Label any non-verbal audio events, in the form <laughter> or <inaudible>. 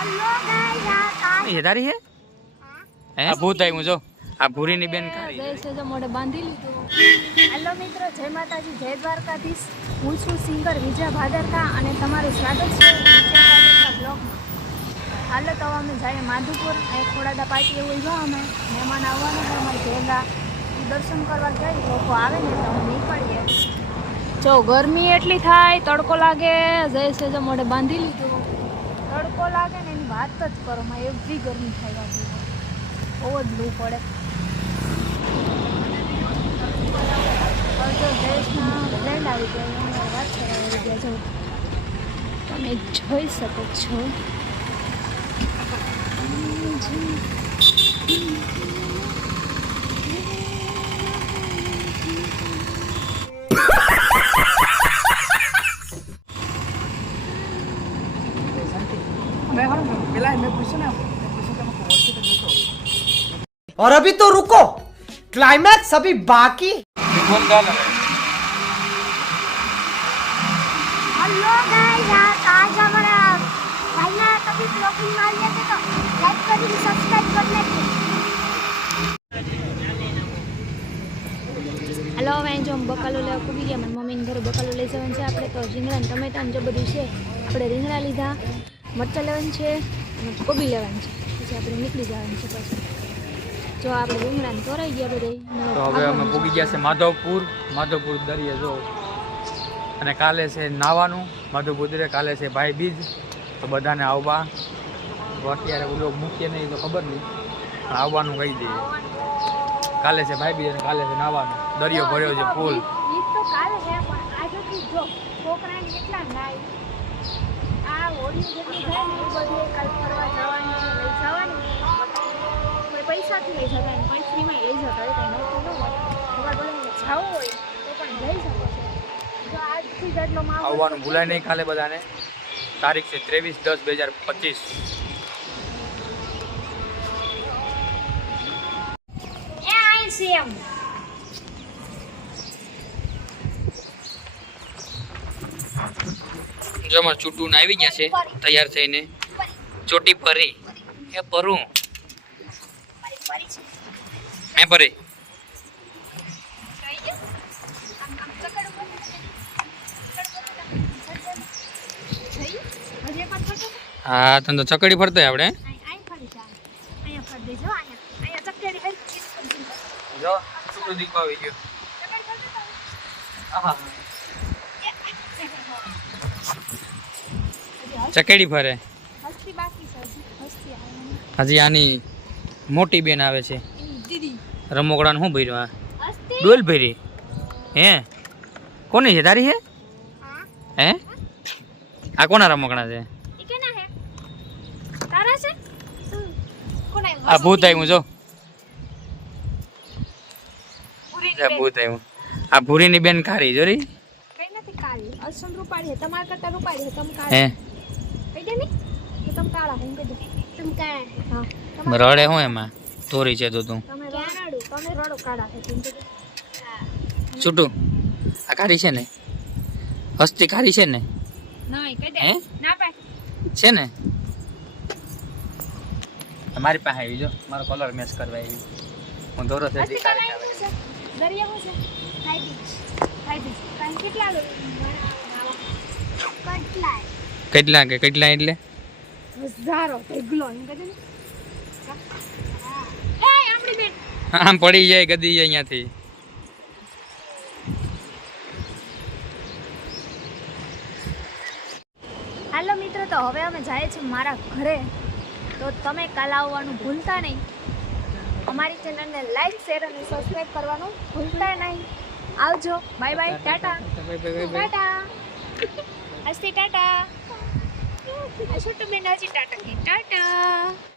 એ તારી હે? આ ભૂત આવ્યું જો. આ ભૂરીની બેન કાળી જય જો મોઢે બાંધી લીધું. હેલો મિત્રો જય માતાજી જય દ્વારકાધીશ. હું છું સિંગર વિજય ભાદરકા અને તમારું સ્વાગત છે બ્લોગમાં. હાલો તો અમે જઈએ માધુપુર. અહીં ખોડાદા પાટી એવું જો અમે મહેમાન આવવાનું છે અમારી ભેગા દર્શન કરવા જઈ લોકો આવે ને તો અમે નીકળીએ. જો ગરમી એટલી થાય તડકો લાગે જય છે જો મોઢે બાંધી લીધું. તડકો લાગે ને એની વાત જ કરો માં એવી ગરમી થાય બહુ જ લૂ પડે. દેશના ફ્રેન્ડ આવી ગયા વાત આવી ગયા તમે જોઈ શકો છો. और अभी तो रुको क्लाइमैक्स अभी बाकी બોલ ચાલો हेलो गाइस आज हमारा भाई ने कभी ब्लॉगिंग मार लिया थे तो लाइक करिए सब्सक्राइब कर लेते હાલો હવે અહીં જો બકાલો લેવા કૂદી ગયા મારી મમ્મીને ઘરે બકાલો લઈ જવાનું છે આપણે તો રીંગણા ને ટમેટા ને જે બધું છે આપણે રીંગણા લીધા મરચાં લેવાની છે અને કોબી લેવાની છે. પછી આપણે નીકળી જવાનું છે પછી. જો આપણે ડુંગળાને તોરાઈ ગયા બધા. તો હવે અમે પૂગી ગયા છે માધવપુર. માધવપુર દરિયે જો. અને કાલે છે નાવાનું. માધવપુર દરિયે કાલે છે ભાઈ બીજ. તો બધાને આવવા. અત્યારે ઓલો મૂકીએ નહીં તો ખબર નહીં. પણ આવવાનું કહી દઈએ. કાલે છે ભાઈ બીજ અને કાલે છે નાવાનું. દરિયો ભર્યો છે ફૂલ. તો કાલે છે પણ આજે જો છોકરાને કેટલા નાય. આવવાનું ભૂલાય નહીં ખાલે બધાને. તારીખ છે ત્રેવીસ દસ બે હજાર પચીસ. સેમ જો અમારે આવી ગયા છે, તૈયાર થઈને. ચોટી પરી. એ પરું. હે પરી. હા તને તો ચકડી ફરતા આપણે. જા દીકો આવી ગયો. ચકેડી ફરે હજી આની મોટી બેન આવે છે. એની શું ભર્યું આ? ડોલ ભરી. હે? કોની છે? તારી છે? હે. આ કોના રમકડા છે? હે આ ભૂત આવ્યું જો. ભૂત આવ્યું. આ ભૂરીની બેન કારી જોરી કઈ નથી કાળી. અસન રૂપાળી હે તમારા કરતા રૂપાળી તમે હે? રડે હું એમાં? તોરી છે તો તું. છૂટું. આ કાઢી છે ને? હસ્તી કાઢી છે ને? છે ને? મારી પાસે આવી જો. મારો કલર મેચ કરવા આવી. હું દોરો છે કેટલા કેટલા કે કેટલા એટલે? આમ પડી જાય ગદી જાય અહીંયાથી. હાલો મિત્રો તો હવે અમે જઈએ છીએ મારા ઘરે. તો તમે કાલ આવવાનું ભૂલતા નહીં. અમારી ચેનલને લાઈક શેર અને સબસ્ક્રાઈબ કરવાનું ભૂલતા નહીં. આવજો. બાય બાય ટાટા ટાટા હસ્તી ટાટા <laughs> આ છોટું બેન હજી ટાટા ટાટા.